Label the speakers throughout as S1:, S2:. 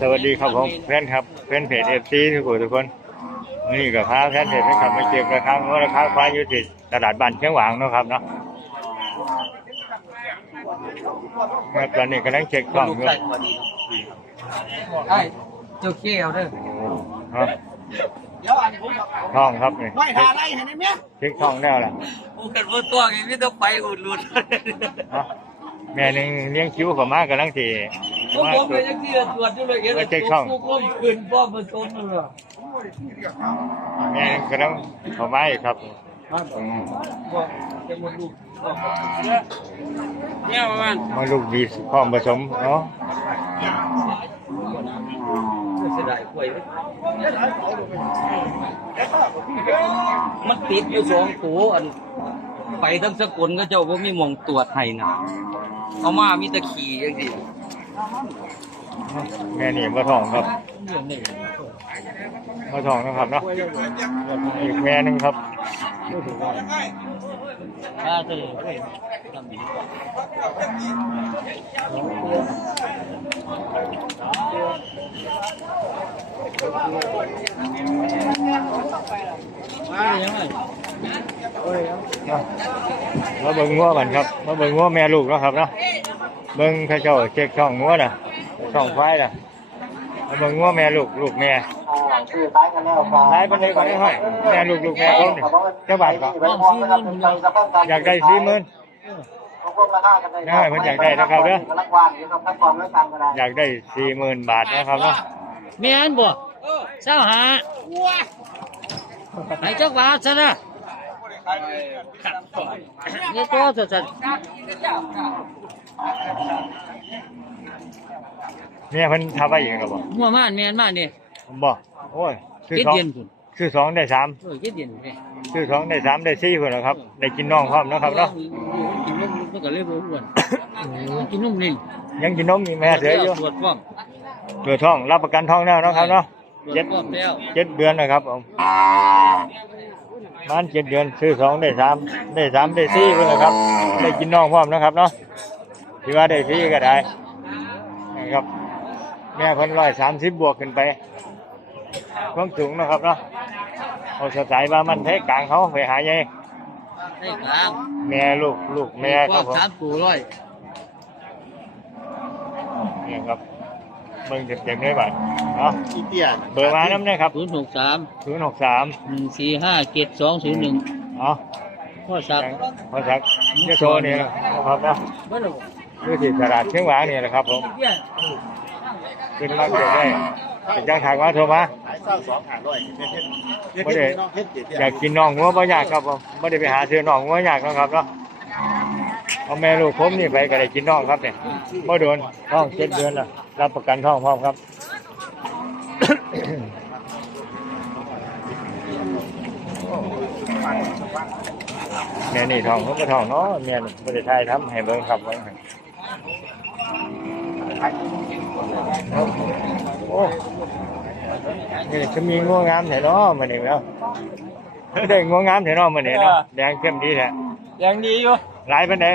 S1: สวัสดีครับผมเพื่อนครับเพื่อนเพจเอฟซีทุกคนทุกคนนี่กับพาแฟนเพจให้กลับมาเก็บราคาเมื่อราคาควายอยู่ที่ตลาดบ้านเชียงหวางเนาะครับเนาะครับตอนนี้กำลังเช็คกล้องอยู่
S2: ไอ้เจ้าเขี้ยวเด้อ
S1: เนาะท้องครับนี่
S3: ไม่หาอะไรเห็นไหม
S1: เช็คท้องแล้วล่ะ
S2: กูเกิดว่าตัวนี้ไม่ต้องไปอุดหนุน
S1: เนาะ แม่หนึงเลี้ยงคิ้วเของมากำลังที่
S2: ผม
S1: มา
S2: ผม
S1: ตร
S2: เป็
S1: วนจ
S2: ยังที่ตรวจอยู่เลยเห็น
S1: มาเช็คช่อง
S2: ลูกล้มขึ้นป้อมผสมเลย
S1: แม่กำลังเของมาอีกครับอืม
S2: บอกจะหมดลูกเนี่ยประมาณ
S1: มาลูกดีพร้อมผสมเนาะ
S2: เสียดายกล้วยมันติดอยู่สองตัวอัน ไปทั้งสกุลก็เจ้าว่ามีหมองตรวจให้นะเอามามีตะขี่อย่างดี
S1: แม่นี่มาท้องครับมาท้องนะครับเนาะอีกแม่หนึงครับ
S2: ถ้าเธ
S1: เบิ่งงัวมันครับมาเบิ่งงัวแม่ลูกเนาะครับเนาะเบิ่งเข้าเจ้าเช็คช่องงัวน่ะช่องควายน่ะมาเบิ่งงัวแม่ลูกลูกแม่
S3: คือซ้ายกันแล้วครับ
S1: ท้ายปานใดก็ได้ให้แม่ลูกลูกแม่เขานี่เจ้าบาทก็อยากได้สี่หมื่นได้เพิ่นอยากได้นะครับเด้อ
S3: กำลังวางอยู่ครับขั้นตอนเรื่องการกระดาษ
S1: อยากได้สี่หมื่นบาทนะครับเนาะ
S2: เมียนบ่เศร้าหาให้เจ้าว่าซะนะ นี่ตัวจะจะ
S1: เนี่ยเพิ่นทำไว้อีกแล้วบ่
S2: หัวมานเมียนมานี่
S1: ผมบ่โอ้ยซื้อ
S2: คิด
S1: สอง
S2: เย็นคุณ
S1: ซื้อสองได้สาม
S2: เออคิดเย็นนี่
S1: ซื้อสองได้สามได้สี่คนแล้วครับ ได้กินน้องพร้อมนะครับเนาะ
S2: กินนมมันก็เลยบ่อ้วนกินนมนี่
S1: ยังกินนมมีแม่เสืออยู่
S2: ตรวจพร้อม
S1: ตัวท้องรับประกันท้องแล้วเนาะครับเนาะ
S2: ตรว
S1: เจ็
S2: จ
S1: ด
S2: พร้อมแล้ว
S1: เจ็ดเดือนนะครับผม มันเจ็ดเดือนซื้อสองได้สามได้สามได้สี่คนแล้วครับ ได้กินน้องพร้อมนะครับเนาะที่ว่าได้สี่ก็ได้นะครับแม่เพิ่นร้อยสามสิบบวกขึ้นไปความสูงนะครับเนาะเอาสไตล์ว่ามันเทกลางเขาไปหาใหญ่
S2: ให้กลาง
S1: แม่ลูกลูกแม่ครับผม
S2: สามตัวร้อย
S1: นี่ครับ เบิ่งเต็มๆเลยบัดเนาะ
S3: อีเตี้ย
S1: เบอร์มาน้ำนะครับ
S2: ศูนย์หกสาม
S1: ศูนย์หกสาม
S2: หนึ่งสี่ห้าเจ็ดสองศูนย์หนึ่ง
S1: เนาะ
S2: พ่อสัก
S1: พอสักเยโซนี่นะครับเนาะ
S2: บ่รู้
S1: คือที่ตลาดเชียงหวางนี่แหละครับผมขึ้นมาเกิดได้เป็นจังทางว่าโทรมา
S3: ขายเศร้าสองหาร้อย
S1: ไม่ได้อยากกินน่องงัวบ่อยากครับผมไม่ได้ไปหาซื้อน่องงัวอยากนะครับเนาะ เอาแม่ลูกผมนี่ไปก็ได้กินน่องครับเนี่ยบ่โดนท้องเจ็ดเดือนละรับประกันท้องพร้อมครับ แม่นี่ท้องเขาก็ท้องเนาะแม่นี่ไม่ได้ทายทำให้เบิ่งครับเบิ่งให้โอ้นี่จะมีงัวงามแท้เนาะมันนี่แล้วได้งัวงามแท้เนาะมันนี่เนาะแดงเข้มดีแท้
S2: ยังดีอยู่
S1: หลายปานใด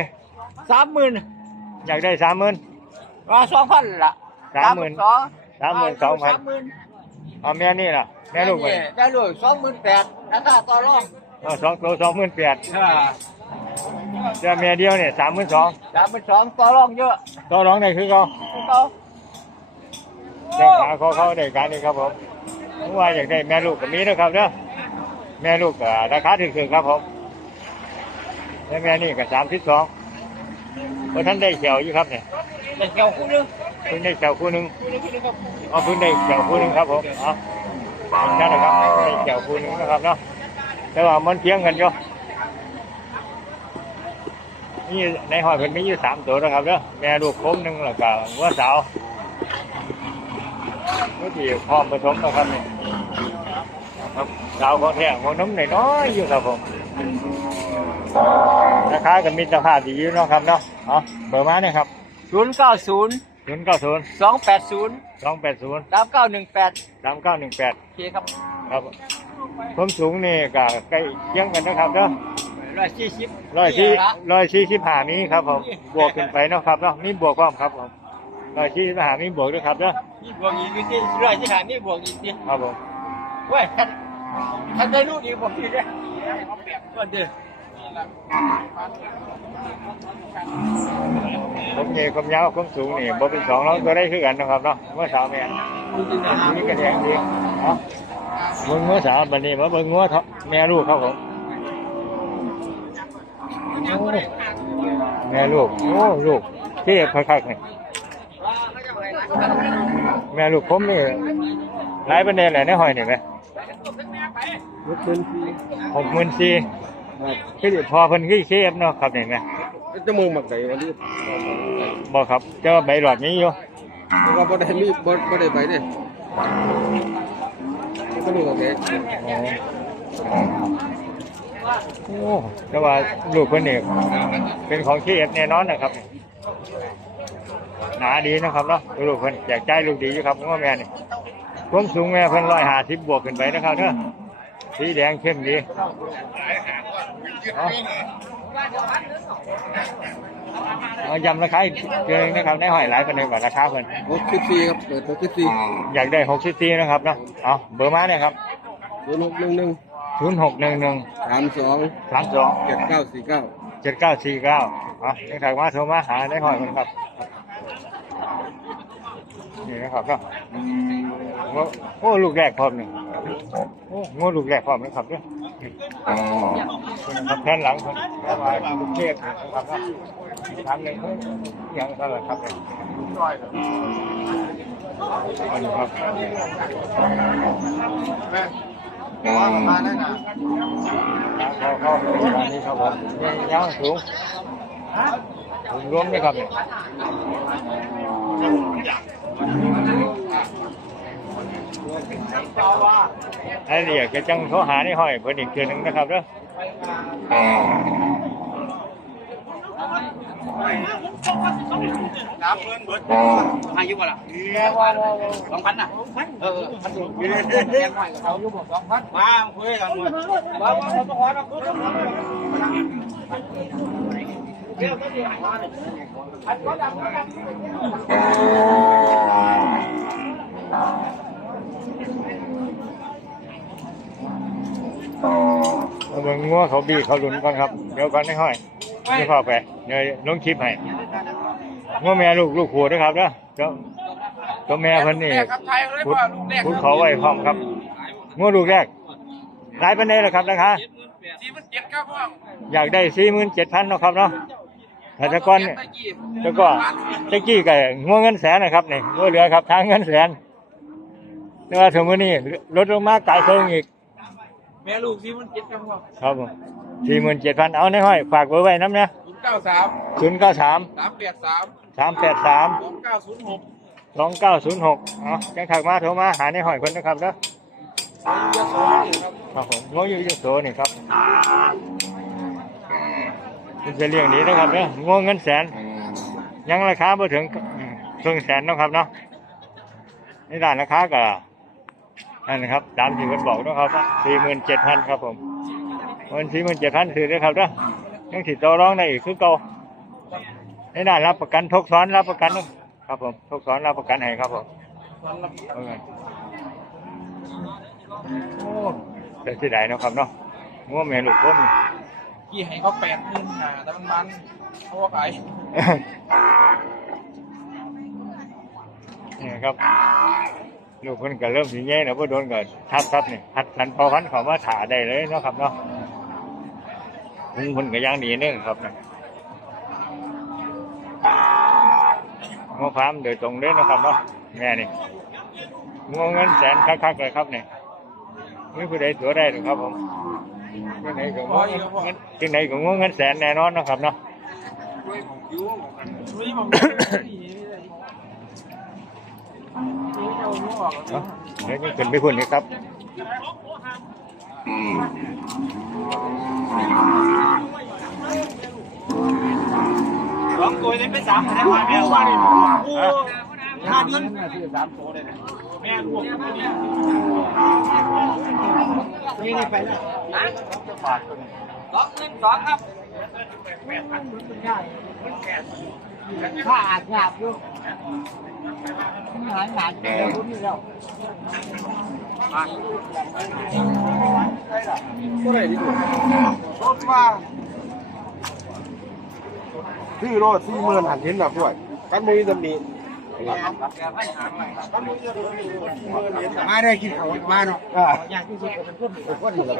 S2: สามหมื่น
S1: อยากได้สามหมื่น
S2: ว่าสองพันละ
S1: สามหมื่น
S2: สอง
S1: สามหมื่นสองพัน
S2: สามหมื่น
S1: เอาแม่นี่ล่ะ แม่ลูกมัน
S2: ได้เลยสองหมื่นแปดราคาต่อรอง
S1: เอาสองตัวสองหมื่นแปดเจ้าแม่เดียวเนี่ยสามหมื่นสอง
S2: สามหมื่นสองต่อรองเยอะ
S1: ต่อรองได้คือเขา
S2: เขา
S1: แจ้งขาเขาเขาได้การนี่ครับผมผมว่าอยากได้แม่ลูกกับมีนะครับเนาะแม่ลูกก็ราคาถึงๆครับผมแล้วแม่นี่ก็สามสิบสอง เพราะท่านได้เขียวอยู่ครับเนี่ย
S2: เป็นเกี่ยวคู่นึง
S1: เพิ่งได้เขียวคู่หนึ่งเอาเพิ่งได้เขียวคู่หนึ่งครับผมเอาใช่นะครับได้เขียวคู่หนึ่งนะครับเนาะแต่ว่ามันเพียงกันอยู่นี่ในหอยเพิ่นมีอยู่สามตัวนะครับเนาะแม่ลูกคมหนึ่งแล้วก็หัวสาวนี่ที่พร้อมผสมนะครับเนี่ยครับสาวของแท้ของน้ำหน่อยน้อยๆอยู่ครับผม ราคาก็มีสภาพดีอยู่เนาะครับเนาะเอาเบอร์มาเนี่ยครับ
S2: ศูนย์เก้าศูนย์
S1: ศูนย์เก้าศูนย์
S2: สองแปดศูนย์
S1: สองแปดศูนย์
S2: สามเก้าหนึ่งแปด
S1: สามเก้าหนึ่งแปด
S2: โอเคครับ
S1: ครับความสูงนี่ก็ใกล้เคียงกันนะครับเนาะ
S2: ร้อยสี่สิบ
S1: ร้อยสี่ร้อยสี่สิบห้ามีครับผมบวกขึ้นไปเนาะครับเนาะมีบวกความครับผมร้อยสี่สิบห้ามีบวกด้วยครับเด้อ
S2: มีบวกอีกนิดนึงร้อยที่หามีบวกอีกนิด
S1: ครับผม
S2: เว้ยคันคันได้ลูกอีกผมทีเดียวก็เด้อ
S1: ผมนี่ความยาวความสูงนี่บ่เป็นสองเราตัวได้คือกันนะครับเนาะเมื่อสาวแม่นี่กระแดงดีเนาะเบิ่งเมื่อสาวบัดนี้มาเบิ่งงัวเถาะแม่ลูกครับผมแม่ลูกโอ้ลูกทียบคักๆนี่แม่ลูกผมนี่หลายประเด็นแหละในหอยนี่ไหม
S3: รถเป็น
S1: หกหมื่นสี่ คือพอเพิ่นคือเคฟเนาะครับนี่ไหม
S3: จะมึงหมักใส่วันนี้
S1: บอกครับเจ้าใบหลอดนี้อยู่
S3: เพราะว่าบ่ได้มีบ่บ่ได้ไปเนี่ยก็นี่ก็แก
S1: โอ้แต่ว่าลูกเพิ่นนี่เป็นของเคฟแน่นอนนะครับหนาดีนะครับเนาะลูกเพิ่นแจกใจายลูกดีอยู่ครับง้อแม่นี่ความสูงแม่เพิ่นร้อยห้าสิบบวกขึ้นไปนะครับเนาะสีแดงเข้มดี เอาเอายำราคาอีกเดือนหนึงนะครับในหอยหลายเป็นในกว่าราคาเพิ่น
S3: หกสิบสี่ครับเปิดหกสิบสี่
S1: อยากได้หกสิบสี่นะครับเนาะเอาเบอร์มาเนี่ยครับ
S3: ศูนย์หกหนึ่งหนึ่ง
S1: ศูนย์หกหนึ่งหนึ่ง
S3: สามสอง
S1: สามสอง
S3: เจ็ดเก้าสี่เก้า
S1: เจ็ดเก้าสี่เก้าอะยังถามมาโทรมาหาได้หอยมันครับนี่นะครับก็โอ้โอ้ลูกแรกพร้อมหนึ่ง โอ้โง่ลูกแรกพร้อมนะครับเนี่ยคุณนะครับแผ่นหลังคนแล้วมาลูกเทพนะครับก็ทำหนึ่งยังเท่าไหร่ครับเนี่ยอันนี้ครับ
S3: มาได้นะ
S1: เข้าเข้าอันนี้ครับผมยาวสูงสูงรวมนี่ครับเนี่ย ไอ้เรียกจะจังโทรหาในห้อยเพิ่นอีกเทื่อหนึงนะครับเด้อ
S2: อายุบ่ล่ะสองพันน่ะเออพันอยู่แกนใหม่กับเขาอยู่บอกสองพันมาคุยกันหน่อยมามาต้องขอต้องขอ
S1: เอา เบิ่งงัวเขาบีเขาหลุนก่อนครับ เดี๋ยวก่อนในห้อยเดี๋ยวเข้าไปเดี๋ยวลงคลิปให้งัวแม่ลูกลูกผัวด้วยครับเด้อเจ้าตัวแม่เพิ่นนี่พุดพุดเขาไว้พร้อมครับงัวลูกแรกหลายปานใดล่ะครับราคา
S2: สี่พันเจ็ดครับพ่อ
S1: อยากได้47,000เนาะครับเนาะถ้าแตะก่อนเนี่ยแล้วก็ตะกี้ก็งัวเงินแสนนะครับนี่งัวเหลือครับทางเงินแสนแต่ว่าถึงมื้อนี้ลดลงมากายเพิ่งอีก
S2: แม่ลูกสี่พันเจ็ดครับพ่อ
S1: ครับผมสี่หมื่นเจ็ดพันเอาในห้อยฝากเบอร์ไว้น้ำเนี่ย
S2: ศูนย์เก้าสาม
S1: ศูนย์เก้าสาม
S2: สามแปดสาม
S1: สามแปดสาม
S2: สองเก้าศูนย์หก
S1: สองเก้าศูนย์หกเอาจังถักมาโทรมาหาในห้อยคนนะครับเด้อ
S2: ยะโสนี่ครับ
S1: ครับผมงออยู่ยโสนี่ครับมันจะเลี้ยงดีนะครับเด้องวเงินแสน ยังราคาบ่ถึงอืมครึ่งแสนเนาะครับเนาะในด้านราคาก็ นั่นนะครับตามที่เพิ่นบอกเนาะครับสี่หมื่นเจ็ดพันครับผมมันสี่หมื่นเจ็ดพันถือด้วยครับเด้อยังติดต่อรองได้อีกคือเก่าในด้านรับประกันทกซ้อนรับประกันครับผมทกซ้อนรับประกันให้ครับผมเอาไงโอ้เป็นที่ใดเนาะครับเนาะงัวแม่ลูกผม
S2: กี่ให้เขาแปดหมื่นหาแต่มันมันเขาว่าขาย
S1: นี่ครับ ลูกคนก็เริ่มสีแย่แล้วพอโดนก็ทับทับนี่ทัดสันพอพันเขามาถ่าได้เลยเนาะครับเนาะคุงคนก็ย่างดีเนึงครับนะงัวาร์มโดยตรงเลยเนะครับเนาะแม่นี่งัวเงินแสนคักๆเลยครับนี่ไม่ผู้ใดตัวได้หรือครับผมที่ไหนก็งัวเงินที่ไหนก็งัวเงินแสนแน่นอนนะครับเนาะ เนาะเดี๋ยวยังขึ้นไปพุ่นนี่ครับ
S2: สองตัวนี้เป็นสามแต่ว่าแม่ว่านี่โอ้ห้าเดือนสามตัวเลยแม่ลูกนี่นี่ไปแล้วสองหนึ่งสองครับ
S3: ข้าอาบน้ำอยู่
S2: เหายหนาเดียวรุ่นนี้แล้ว
S3: ก็ได้ดี
S2: รถว่า
S3: ซื้อรถสี่หมื่นหันเห็นแบบด้วยกันมือจะมี
S2: มาได้กินข้าวมาเนาะ
S3: อ่า
S2: อย่างที่สุดเป็นคนเป็นคนเลย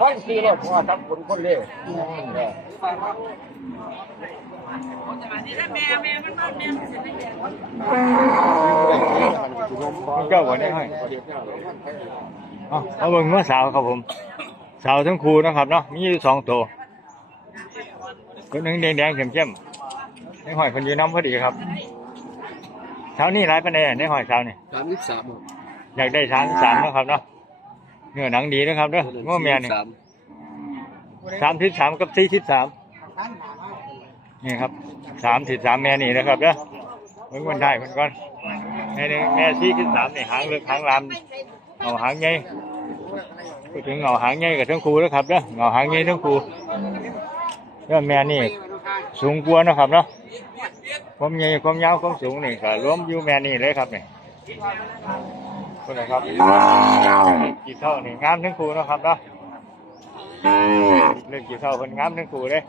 S3: คนซื้อรถเพราะว่าทำคนคนเล่
S1: เจ้าบ่ได้ให้เอาเอาเบิ่งเมื่อสาวครับผม สาวทั้งคู่นะครับเนาะมีอยู่สองตัวตัวหนึ่งแดงๆเข้มๆในหอยคนยู่น้ำพอดีครับ ช้านี้ร้ายปานใดอะในหอยเช้านี่
S3: สามสิบสาม
S1: อยากได้สามสามนะครับเนาะเนื้อหนังดีนะครับเด้อง้อแม่นี่
S3: สาม
S1: สามสิบสามกับสี่สิบสามนี่ครับสามสิบสามแม่นี่นะครับเด้อเบิ่งวันได้เพิ่นก่อนแม่นี่แม่สี่สิบสามนี่หางเลือกหางลามเอาหางใหญ่พูดถึงเอาหางใหญ่กับทั้งคู่นะครับเด้อเอาหางใหญ่ทั้งคู่เด้อแม่นี่สูงกว่านะครับเนาะ ความใหญ่ความยาวความสูงนี่ก็รวมอยู่แม่นี่เลยครับนี่คุณนะครับกี่เท่านี่งามทั้งคู่นะครับเนาะเล่นกี่เท่าคนงามทั้งคู่เลย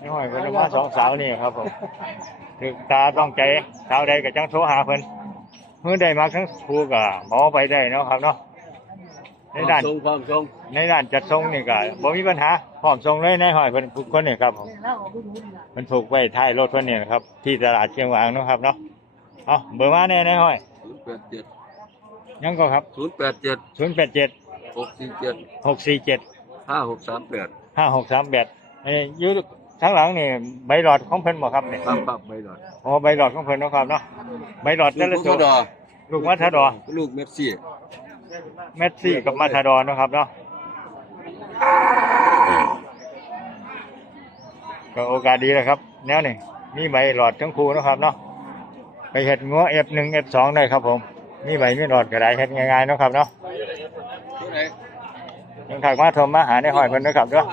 S1: นี่หอยคนมาสองสาวนี่ครับผมถึกตาต้องใจสาวใดกับจังโทรหาเพิ่นเมื่อได้มาทั้งคู่กับหมอไปได้เนาะครับเนาะ ในด้าน
S3: ทรงความทรง
S1: ในด้านจัดทรงนี่ก็บ่มีปัญหาพร้อมทรงเลยในหอยเพิ่นทุกคนนี่ครับผมมันถูกไว้ท้ายรถเพิ่นนี่นะครับ ที่ตลาดเชียงหวางเนาะครับเนาะเอาเบอร์มาแน่ในหอย
S3: ศูนย์แปดเจ็ด
S1: ยังก็ครับ
S3: ศูนย์แปดเจ็ด
S1: 0 8 7
S3: หกสี่เจ็ด
S1: 6 4 7
S3: ห้าหกสามแปด
S1: ห้าหกสามแปดไอ้อยูทั้งหลังนี่ใบหลอดของเพิ่นบ่ครับเนี่ย
S3: ปั๊บปั๊บไปหน่อย
S1: อ๋อใบหลอดของเพิ่นเนาะครับเนาะใบหลอดแต่ละ
S3: ลูก
S1: ตัว
S3: ดอ
S1: ลูกมัทดอ
S3: ลูกเมสซี่
S1: เมสซี่กับมัทดอเนาะครับเนาะก็โอกาสดีแล้วครับ แนวนี่มีใบหลอดทั้งคู่เนาะครับเนาะไปเห็ดงัว F1 F2 ได้ครับผม มีใบมีหลอดก็ได้เฮ็ดง่ายๆเนาะครับเนาะ
S3: ตัวไหน
S1: ยังถักมาโทรมาหาในหอยเพิ่นเนาะครับเนาะ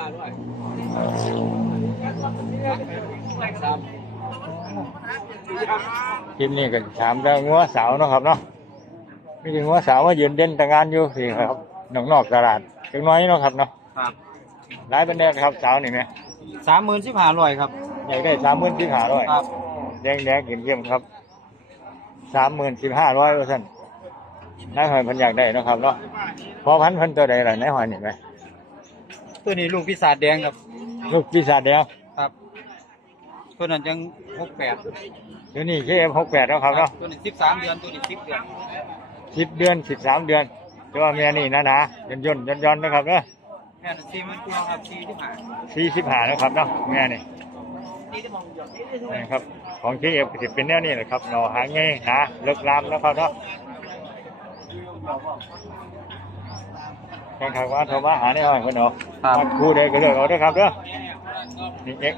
S1: คลิปนี้ก็ถามแต่งัวสาวเนาะครับเนาะ มีแต่งัวสาวมายืนเด่นแต่งานอยู่สิครับนอกนอกตลาดเล็กน้อยเนาะครับเนาะ
S2: ครับ
S1: หลายเป็นแดงครับสาวนี่ไหม
S2: สามหมื่นสิบห้าร้อยครับ
S1: อยากได้สามหมื่นสิบห้าร้อย
S2: ครับ
S1: แดงแดงเข้มเข้มๆครับสามหมื่นสิบห้าร้อยว่าสั่นนายหอยเพันอยากได้เนาะครับเนาะพอพันเพันตัวใดล่ะนายหอยนี่ไหม
S2: ตัวนี้ลูกพิศาจแดงครับ
S1: ลูกปีศาจแดง
S2: ครับตัวนั้นยังหกแปด
S1: เดี๋ยวนี้เคเอฟหกแปดแล้วครับเนาะ
S2: ตัวนี้สิบสามเดือนตัวนี้สิบเดือน
S1: สิบเดือนสิบสามเดือนแต่ว่าเมียนี่นะนะย่นย่นย่นย่นๆนะครับเนาะ
S2: แม่นสี่หมื่นกว่าครับสี่ที่ห้า
S1: สี่สิบห้านะครับเนาะแม่นี่นะครับของที่เอฟสิเป็นแนวนี้แหละครับหนอหางไงนะเลิกลามนะครับเนาะแข่งขันว่าโทรมาหาในห้องคนเนาะ
S2: ครับ
S1: มาคู่ใดก็เลือกเอาเด้อครับเด้อนี่เอก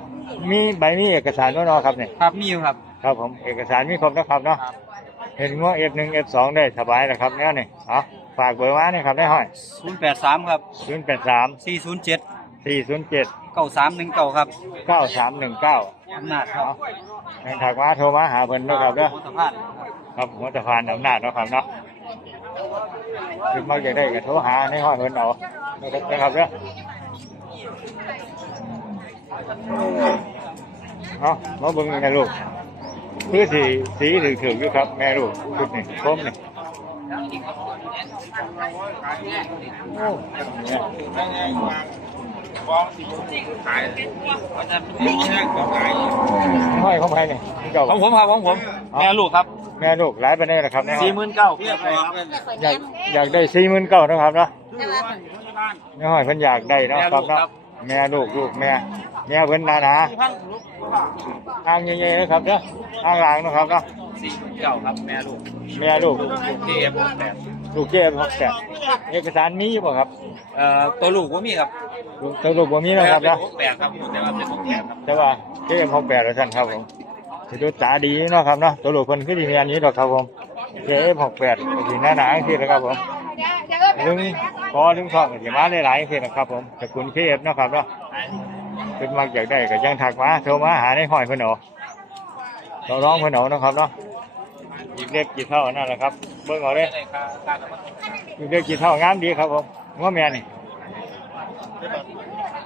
S1: มีใบมีเอกสารด้วยเนาะครับเนี่ย
S2: ครับมีอยู่ครับ
S1: ครับผมเอกสารมีครบนะครับเนาะ เห็นว่าเอฟหนึ่งเอฟสองได้สบายแล้วครับแนวนี่เอาฝากเบอร์มาเนี่ยครับได้ห้อย
S2: ศูนย์แปดสามครับ
S1: ศูนย์แปดสาม
S2: สี่ศูนย์เจ็ด
S1: สี่ศูนย์เจ็ด
S2: เก้าสามหนึ่งเก้าครับ
S1: เก้าสามหนึ่งเก้า
S2: อำนาจครับ
S1: แข่งขันว่าโทรมาหาเพิ่นเด้อครับเด้อ
S2: โคตรพาด
S1: ครับหัวตะพานอำนาจเนาะครับเนาะคือมักจะได้ก็โทรหาในห้องเพิ่นเอานะครับนะครับเด้อเอามาเบิ่งกันลูก คือสีสีถึงถึงอยู่ครับ แม่ลูกชุดนี่คมนี่โอ้เนี่ยห้อยของใครนี่เจ้า
S2: ของผมครับของผม แม่ลูกครับ
S1: แม่ลูกหลายไปได้ละครับในห้อง
S2: สี่หมื่นเก้า
S1: อยากอยากได้สี่หมื่นเก้านะครับเนาะแม่ห้อยเพิ่นอยากได้เนาะครับเนาะ แม่ลูกลูกแม่ แม่เพิ่นหนาหนาทางใหญ่ๆนะครับเนาะทางหลังนะครับเนาะ
S2: สี่หมื่นเก้าครับแม่ลูก
S1: แม่ลูก
S2: ทีเอฟแปด
S1: ลูกเจ๊หกแปดเอกสารมีอยู่บ่ครับ
S2: เอ่อตัวลูกว่ามีครับ
S1: ลูกตัวลูกบ่มีนะครับเนาะ
S2: หกแปดครับแต่ว่าเป็นหกแปดครับ
S1: แต่ว่าเจ๊หกแปดแล้วท่านครับผมสิดูตาดีเนาะครับเนาะตัวลูกเพิ่นคือดีเมียนนี้ดอกครับผมเจ๊หกแปดสิหน้าหนาจังซี่แหละครับผมลึง คอลึงท้องก็สิมาหลายๆเพียนะครับ ผมจากคุณเคเอฟนะครับเนาะเป็นมักอยากได้ก็ยังถักมาโทรมาหาในห้อยพนเอาต่อร้องพนเอนะครับเนาะอีกเล็กกี่เท่านั่นแหละครับ เบิ่งเอาเลยอีกเล็กกี่เท่างามดีครับผมง้อแม่นี่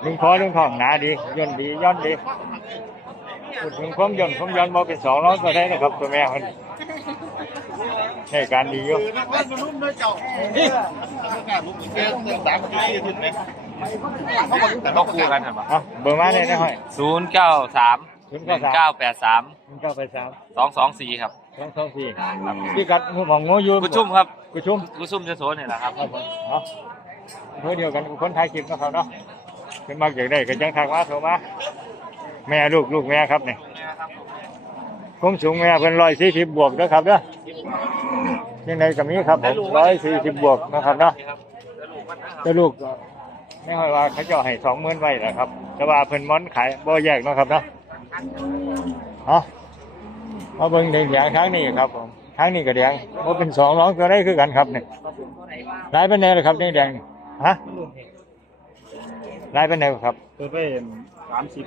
S1: ลุงคอลุงทองหนาดีย่นดีย่อนดีพูดถึงความย่นความย่อนบ่เป็นสองร้อยก็ได้นะครับตัวแม่มัน ในการดีอยู่
S2: แต่ต้องคู่กันครับ
S1: เอาเบอร์มาเลยนะห้อย
S2: ศูนย์เก้าสามหนึ่ง
S1: เก้า
S2: แปดสาม
S1: เก้าไปสาม
S2: สองสองสี่ครับ
S1: สองสองสี่พี่กัดงูของงูอยู
S2: กุชุ่มครับ
S1: กุชุ่ม
S2: กุชุ่มจะโซนเนี่แหละครับ
S1: ครับผมเนาะเพื่อเดียวกันคนไทยคลิปนะครับเนาะเป็นมากอย่างได้ก็จังทางมาโทรมาแม่ลูกลูกแม่ครับเนี่ยผมสูงแม่เป็นร้อยสี่สิบบวกนะครับเนาะ ยังไงก็มีครับผมร้อยสี่สิบบวกนะครับเนาะแต่ลูกก็ไม่ค่อยว่าเขาจะให้สองหมื่นไว้แหละครับ แต่ว่าเพิ่นม้อนขายบ่แยกเนาะครับเนาะเอามาเบิ่งแดงๆทางนี้ครับผมทางนี้ก็แดงว่าเป็นสองร้องก็ได้คือกันครับเนี่ยลายเป็นแนวเลยครับแดงๆฮะลายเป็นแนวครับ
S3: ตัวไป สามสิบ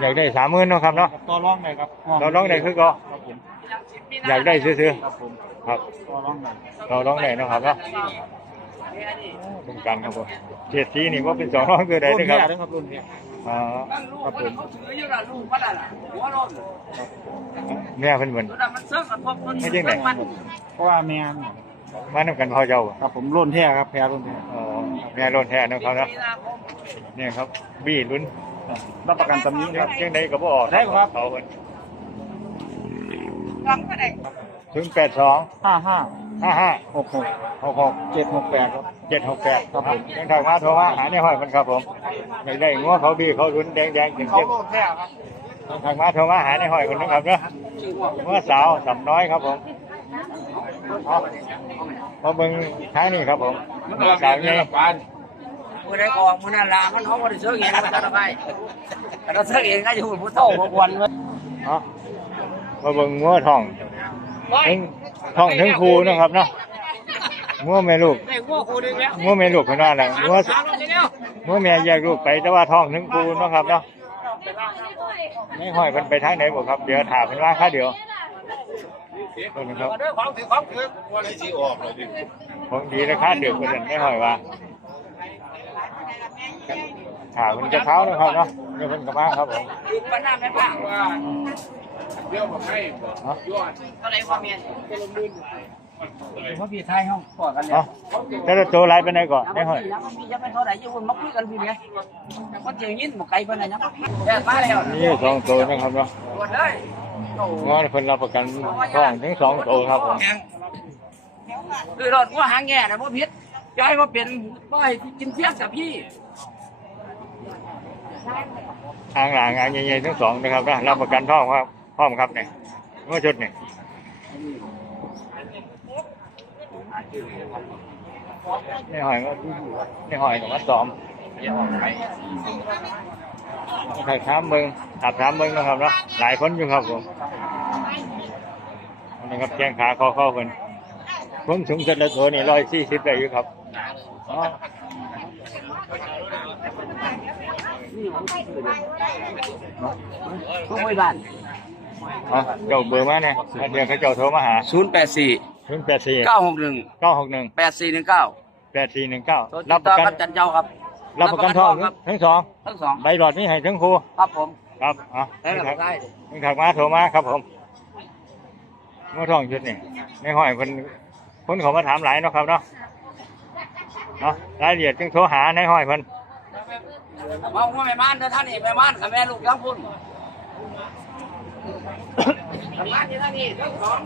S1: อยากได้สามหมื่นเนาะครับเนาะ
S3: ต่อร้องเลยครับ
S1: เราร้องได้คือก็
S3: ครับผม
S1: อยากได้ซื้อ
S3: ครับผม
S1: ๆครับ
S3: ต่อร้องเลย
S1: เราร้องได้เนาะครับเนาะตรงกันครับผมเจ็ดสีนี่ว่าเป็นสองร้องคือได้
S3: รุ่น
S1: นะค
S3: แท้
S1: รับ
S3: ด้วยครับรุ่นแท้
S1: อ๋อ
S3: ครับผม
S1: แม่เพิ่นเหมือนไม่จริงไหน
S3: เพราะว่าแม่น
S1: มานำกันพอเจ้าบ่
S3: ครับผมรุ่นแท้ครับแพ้รุ่นแท้
S1: อ๋อแม่โลนแท้เนาะครับเนาะเนี่ยครับ บี้ลุ้น
S3: รับประกันตำนี้นะครับ
S1: ยังไดก็บ่ออก
S3: ได้ครับ
S1: เขาเพิ่นถึงแปดสอง
S3: ห้าห้า
S1: ห้าห้า
S3: หกหก
S1: หกหก
S3: เจ็ดหกแปดครับ
S1: เจ็ดหกแปดครับผมยังทางมาโทรมาหาในห้อยมันครับผมอยากได้งัวเขาบี้เขาลุ้นแดงแดงๆเข็ม
S3: เขา
S1: เข็ม
S3: รุ่นแท้ครับ
S1: ทางมาโทรมาหาในห้อยคนนะครับเนาะเมื่อสาวสำน้อยครับผมเอามาเบิ่งทางนี้ครับผมสาวใหญ่
S4: มือได้กองมือนั่นละมันเขาบ่ได้ซื้อเองมันจะไปแต่เราซื้อเองก็อยู่ผู้เฒ่าบ่ควรเว้ย
S1: เอาะมาเบิ่งงัวทองทั้งทองทั้งครูนะครับเนาะงัวแม่ลูก
S4: ไอ้พวกกูนี่แม่
S1: งัวแม่ลูกขนานั้นงัว
S4: ถามมันนี่แล้ว
S1: งัวแม่แยกลูกไปแต่ว่าทองทั้งครูนะครับเนาะไม่ห้อยมันไปทางไหนบ่ครับเดี๋ยวถามเพิ่นว่าค่าเดี๋ยวเพิ่นครับ
S4: ของ
S1: ดีราคาเดือดคนนั้นไม่ห่อยว่า ถามมันจะเท้านะครับเนาะเดี๋ยวมันกลับมาครับผม
S4: อยู่บ้านน้าแม่ป้าว่า
S1: เนาะ
S4: เท่าไหร่พ่อเมียพ่อพี่ทายห้องพอดกันแล้ว
S1: แต่ละตัวไรเป็นไงก่อนไม่ห่อย
S4: ยังมียังไม่เท่าไหร่ยู่คนมาคุยกันพี่เนี่ยมันจะยินบ่ไกลปานนั้นยังแย่มาแล้ว
S1: นี่สองตัวนะครับเนาะ
S4: หมดเลยโอ้
S1: งอนคนรับประกันท้องทั้งสองตัวครับผม
S4: คือรถว่าหางแง่นะบ่ผิดยายว่าเป็นบ่ให้กินเที่ยงกับพี่
S1: ทางหลังงานใหญ่ๆทั้งสองนะครับนะรับประกันท้อครับพร้อมครับเนี่ยเมื่อชุดเนี่ยไม่หอยก็ไม่หอยก็มาซ้อมถ่ายถามเบิ้งถามถามเบิ้งนะครับเนาะหลายคนอยู่ครับผมอันนี้ครับแข้งขาคอเข้าเพิ่นผมสูงสุดแล้วตัวนี่ร้อยสี่สิบได้อยู่ครับ อ๋อ
S4: ผู้บริบ้าน
S1: เอาเจ้าเบอร์มาเนี่ยแล้วเดี๋ยวเขาเจ้าโทรมาหา
S4: ศูนย์แปดสี่
S1: ถึงแปดสี่
S4: เก้าหกหนึ่ง
S1: เก้าหกหนึ่ง
S4: แปดสี่หนึ่งเก้า
S1: แปดสี่หนึ่งเก้า
S4: ตัวติ
S1: รั
S4: ด
S1: บป
S4: ต่อ
S1: ระกัน
S4: กับจันเจ้าครับ
S1: รับประกันทอง
S4: ครับ
S1: ทั้งสอง
S4: ทั้งสอง
S1: ใบหลอดนี่ให้ทั้งครู
S4: ครับผม
S1: ครับเอ๋อ
S4: ได้ครับได้
S1: มึงถักมาโทรมาครับผมเมื่อท้องชุดนี่ในห้อยคนคนเขามาถามหลายเนาะครับเนาะเนาะรายละเอียดจึงโทรหาในห้อยเพิ่น
S4: มาหัวแม่บ้านเด้อท่านนี่แม่บ้านกับแม่ลูกทั้งพุ่นทำงานที่ท่านนี่ทั้งสอง